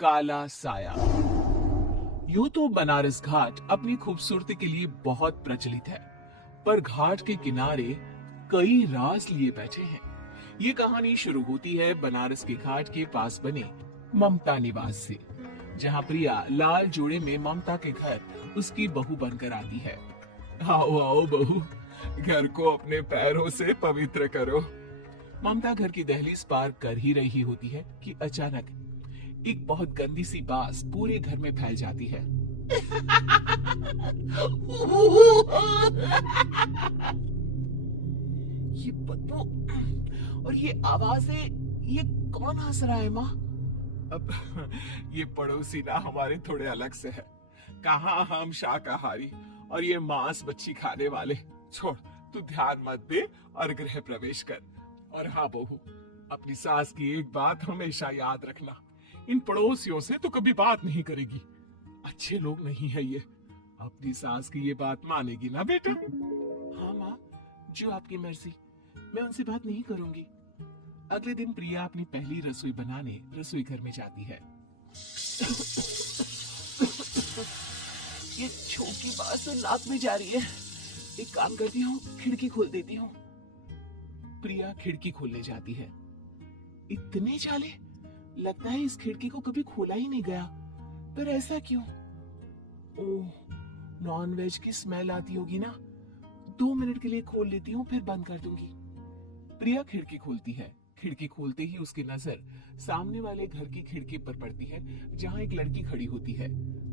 काला साया। यूं तो बनारस घाट अपनी खूबसूरती के लिए बहुत प्रचलित है, पर घाट के किनारे कई राज लिए बैठे हैं। ये कहानी शुरू होती है बनारस के घाट के पास बने ममता निवास से, जहां प्रिया लाल जोड़े में ममता के घर उसकी बहू बनकर आती है। आओ आओ बहू, घर को अपने पैरों से पवित्र करो। ममता घर की दहलीज पार कर ही रही होती है कि अचानक एक बहुत गंदी सी बास पूरे घर में फैल जाती है। ये बदबू और ये आवाजें, ये कौन हंस रहा है माँ? अब ये पड़ोसी ना हमारे थोड़े अलग से है। कहाँ हम शाकाहारी और ये मांस मच्छी खाने वाले। छोड़, तू ध्यान मत दे और गृह प्रवेश कर। और हाँ बहू, अपनी सास की एक बात हमेशा याद रखना, इन पड़ोसियों से तो कभी बात नहीं करेगी। अच्छे लोग नहीं है ये। अपनी सास की ये बात मानेगी ना बेटा? हाँ माँ, जो आपकी मर्जी, मैं उनसे बात नहीं करूंगी। अगले दिन प्रिया अपनी पहली रसोई बनाने रसोई घर में जाती है। ये छोटी बात तो नाक में जा रही है। एक काम करती हूँ, खिड़की खोल देती हूँ। प्रिया खिड़की खोलने जाती है। इतने जाले, लगता है इस खिड़की को कभी खोला ही नहीं गया। पर ऐसा क्यों? ओह, नॉन वेज की स्मेल आती होगी ना। 2 मिनट के लिए खोल लेती हूँ, फिर बंद कर दूंगी। प्रिया खिड़की खोलती है। खिड़की खोलते ही उसकी नजर सामने वाले घर की खिड़की पर पड़ती है, जहाँ एक लड़की खड़ी होती है,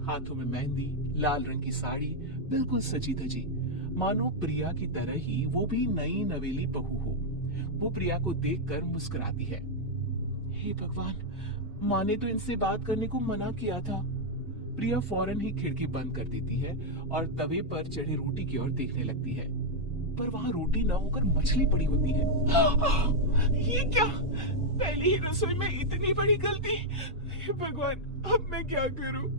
हाथों में मेहंदी, लाल रंग की साड़ी, बिल्कुल सजी धजी, मानो प्रिया की तरह ही वो भी नई नवेली बहू हो। वो प्रिया को देखकर मुस्कुराती है। हे भगवान, माँ ने तो इनसे बात करने को मना किया था। प्रिया फौरन ही खिड़की बंद कर देती है और तवे पर चढ़े रोटी की ओर देखने लगती है, पर वहाँ रोटी न होकर मछली पड़ी होती है। ये क्या? पहली ही रसोई में इतनी बड़ी गलती। हे भगवान, अब मैं क्या करूं?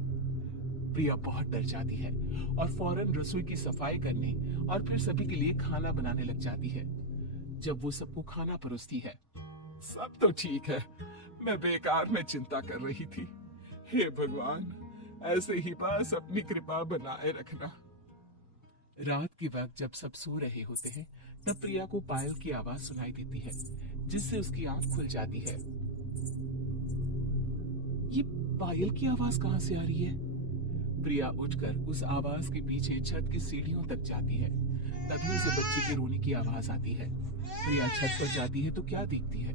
प्रिया बहुत डर जाती है और फौरन रसोई की सफाई करने और फिर सभी के लिए खाना बनाने लग जाती है। जब वो सबको खाना परोसती है, सब तो ठीक है, मैं बेकार में चिंता कर रही थी। हे भगवान, ऐसे ही बस अपनी कृपा बनाए रखना। रात के वक्त जब सब सो रहे होते हैं, तब प्रिया को पायल की आवाज सुनाई देती है, जिससे उसकी आंख खुल जाती है। ये पायल की आवाज कहाँ से आ रही है? प्रिया उठकर उस आवाज के पीछे छत की सीढ़ियों तक जाती है। तभी उसे बच्चे के रोने की आवाज आती है। प्रिया छत पर जाती है तो क्या देखती है?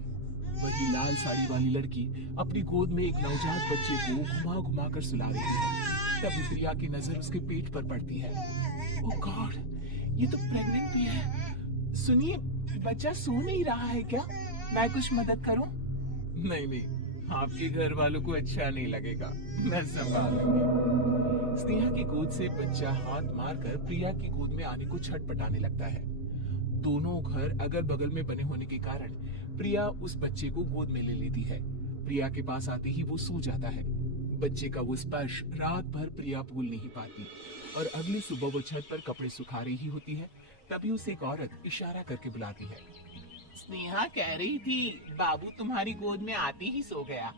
वही लाल साड़ी वाली लड़की अपनी गोद में एक नवजात बच्चे को घुमा घुमा कर सुला रही है। तभी प्रिया की नजर उसके पेट पर पड़ती है। ओह गॉड, ये तो प्रेग्नेंट भी है। सुनिए, बच्चा सो नहीं रहा है क्या? मैं कुछ मदद करूं? नहीं नहीं, आपके घर वालों को अच्छा नहीं लगेगा, मैं संभाल लूंगी। स्नेहा की गोद से बच्चा हाथ मारकर प्रिया की गोद में आने को छटपटाने लगता है। दोनों घर अगल बगल में बने होने के कारण प्रिया उस बच्चे को गोद में ले लेती है। प्रिया के पास आते ही वो सो जाता है। बच्चे का वो स्पर्श रात भर प्रिया भूल नहीं पाती और अगली सुबह वो छत पर कपड़े सुखा रही होती है। तभी उसे एक औरत इशारा करके बुलाती है। स्नेहा कह रही थी बाबू तुम्हारी गोद में आते ही सो गया।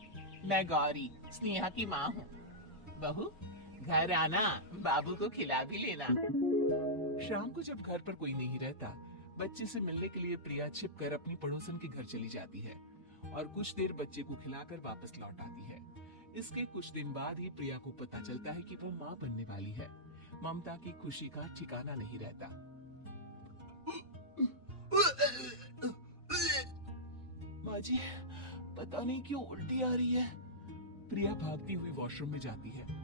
मैं गौरी, स्नेहा की माँ हूँ। बहू, घर आना, बाबू को खिला भी लेना। शाम को जब घर पर कोई नहीं रहता, बच्चे से मिलने के लिए प्रिया छिपकर अपनी पड़ोसन के घर चली जाती है और कुछ देर बच्चे को खिलाकर वापस लौट आती है। इसके कुछ दिन बाद ही प्रिया को पता चलता है कि वो माँ बनने वाली है। ममता की खुशी का ठिकाना नहीं रहता। माँ जी, पता नहीं क्यों उल्टी आ रही है। प्रिया भागती हुई वॉशरूम में जाती है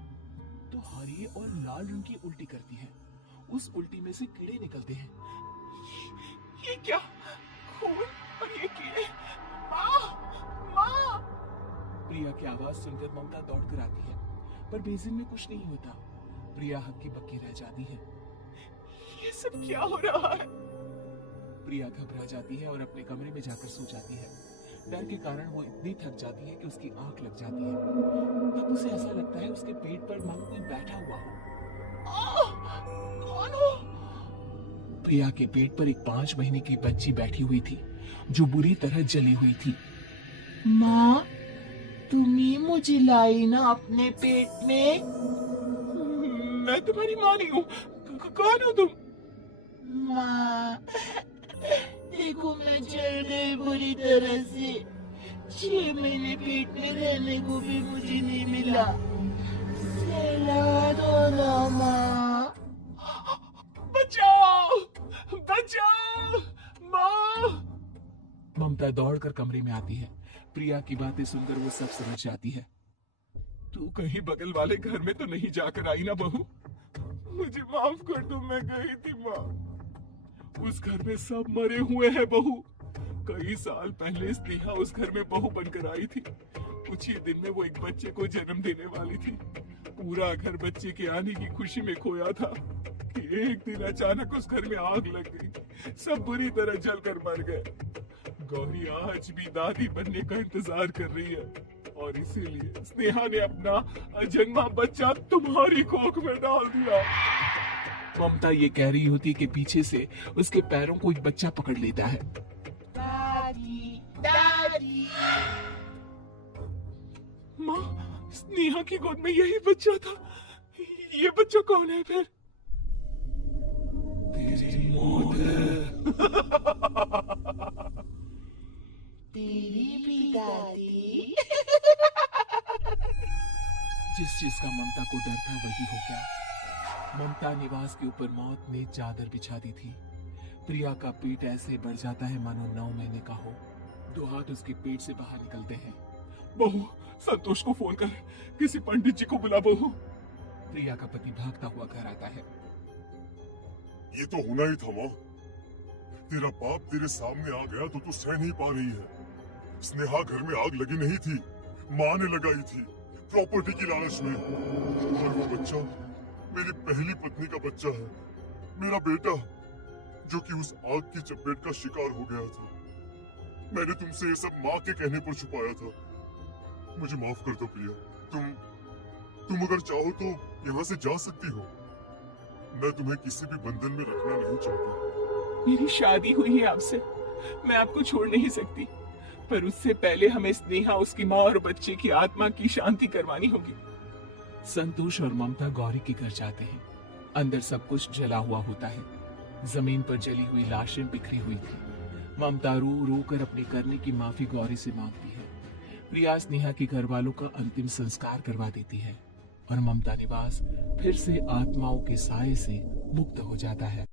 तो हरी और लाल रंग की उल्टी करती है। उस उल्टी में से कीड़े निकलते हैं। ये क्या? खून और ये कीड़े! माँ! माँ! प्रिया की आवाज सुनकर ममता दौड़कर आती है, पर बेसिन में कुछ नहीं होता। प्रिया हक्की बक्की रह जाती है। ये सब क्या हो रहा है? प्रिया घबरा जाती है और अपने कमरे में जाकर सो जाती है। डर के कारण वो इतनी थक जाती है कि उसकी आंख लग जाती है। तब उसे ऐसा लगता है उसके पेट पर मानो कोई बैठा हुआ हो। कौन हो? प्रिया के पेट पर एक 5 महीने की बच्ची बैठी हुई थी, जो बुरी तरह जली हुई थी। माँ, तुम ही मुझे लाई ना अपने पेट में। मैं तुम्हारी माँ नहीं हूँ। कौन हो तुम? माँ, देखो मैं जल गई बुरी तरह से। 6 महीने पेट में रहने को भी मुझे नहीं मिला। सहला दो ना माँ। बचाओ, बचाओ, माँ। ममता दौड़कर कमरे में आती है। प्रिया की बातें सुनकर वो सब समझ जाती है। तू कहीं बगल वाले घर में तो नहीं जाकर आई ना बहू? मुझे माफ कर दो, मैं गई थी माँ। उस घर में सब मरे हुए हैं बहू। कई साल पहले स्नेहा उस घर में बहू बनकर आई थी। कुछ ही दिन में वो एक बच्चे को जन्म देने वाली थी। पूरा घर बच्चे के आने की खुशी में खोया था कि एक दिन अचानक उस घर में आग लग गई। सब बुरी तरह जलकर मर गए। गौरी आज भी दादी बनने का इंतजार कर रही है और इसीलिए स्नेहा ने अपना अजन्मा बच्चा तुम्हारी कोख में डाल दिया। ममता ये कह रही होती कि पीछे से उसके पैरों को एक बच्चा पकड़ लेता है। दादी, दादी। माँ, स्नेहा की गोद में यही बच्चा था। ये बच्चा कौन है फिर? तेरी मौत है। तेरी भी दादी। जिस चीज का ममता को डर था वही हो गया। ममता निवास के ऊपर मौत ने चादर बिछा दी थी। प्रिया का पेट ऐसे बढ़ जाता है मानो 9 महीने का हो। 2 हाथ उसके पेट से बाहर निकलते हैं। बहू, संतोष को फोन कर, किसी पंडित जी को बुला बहू। प्रिया का पति भागता हुआ घर आता है। ये तो होना ही था माँ। तेरा बाप तेरे सामने आ गया तो तू सह नहीं पा रही है। स्नेहा घर में आग लगी नहीं थी, माँ ने लगाई थी प्रॉपर्टी की लालच में। और वो बच्चा मेरी पहली पत्नी का बच्चा है, मेरा बेटा, जो कि उस आग की चपेट का शिकार हो गया था। मैंने तुमसे ये सब माँ के कहने पर छुपाया था। मुझे माफ कर दो प्रिया। तुम अगर चाहो तो यहाँ से जा सकती हो। मैं तुम्हें किसी भी बंधन में रखना नहीं चाहती। मेरी शादी हुई है आपसे, मैं आपको छोड़ नहीं सकती, पर उससे पहले हमें स्नेहा, उसकी माँ और बच्चे की आत्मा की शांति करवानी होगी। संतोष और ममता गौरी के घर जाते हैं। अंदर सब कुछ जला हुआ होता है। जमीन पर जली हुई लाशें बिखरी हुई थी। ममता रो रो कर अपने करने की माफी गौरी से मांगती है। प्रिया स्नेहा के घर वालों का अंतिम संस्कार करवा देती है और ममता निवास फिर से आत्माओं के साए से मुक्त हो जाता है।